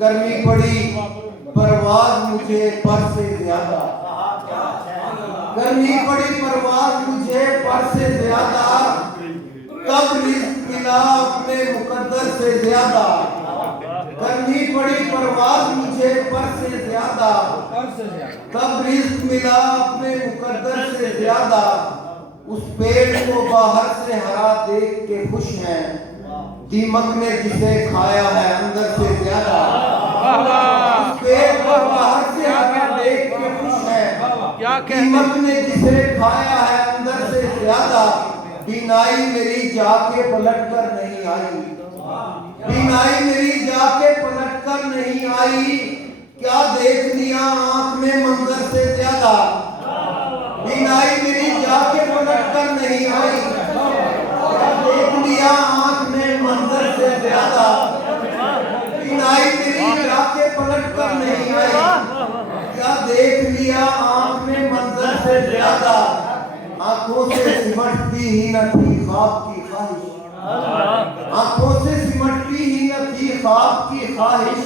کرنی پڑی پرواز مجھے پر سے زیادہ، کرنی پڑی پرواز مجھے پر سے زیادہ، تب رزق ملا اپنے مقدر سے زیادہ، کرنی پڑی پرواز مجھے پر سے زیادہ، تب رزق ملا اپنے مقدر سے زیادہ، اس پیڑ کو باہر سے ہرا دیکھ کے خوش ہیں، دیمک نے جسے کھایا ہے اندر سے زیادہ، اس پیڑ کو باہر سے ہرا دیکھ کے خوش ہیں، دیمک نے جسے کھایا ہے اندر سے زیادہ، بینائی میری جا کے پلٹ کر نہیں آئی، بینائی میری جا کے پلٹ کر نہیں آئی، کیا دیکھ لیا آنکھ نے منظر سے زیادہ، بینائی میری جا کے پلٹ کر نہیں آئی، کیا دیکھ لیا آنکھ نے منظر سے زیادہ، بینائی میری جا کے پلٹ کر نہیں آئی، کیا دیکھ لیا آنکھ نے منظر سے زیادہ، آنکھوں سے سمٹتی ہی نہ تھی خواب کی خواہش، آنکھوں سے سمٹتی ہی نہ تھی خواب کی خواہش،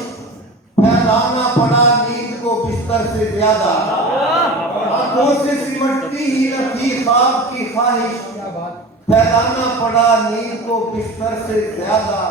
پھیلانا پڑا نیند کو بستر سے زیادہ، آنکھوں سے سمٹتی ہی نہ تھی خواب کی خواہش، پھیلانا پڑا نیند کو بستر سے زیادہ،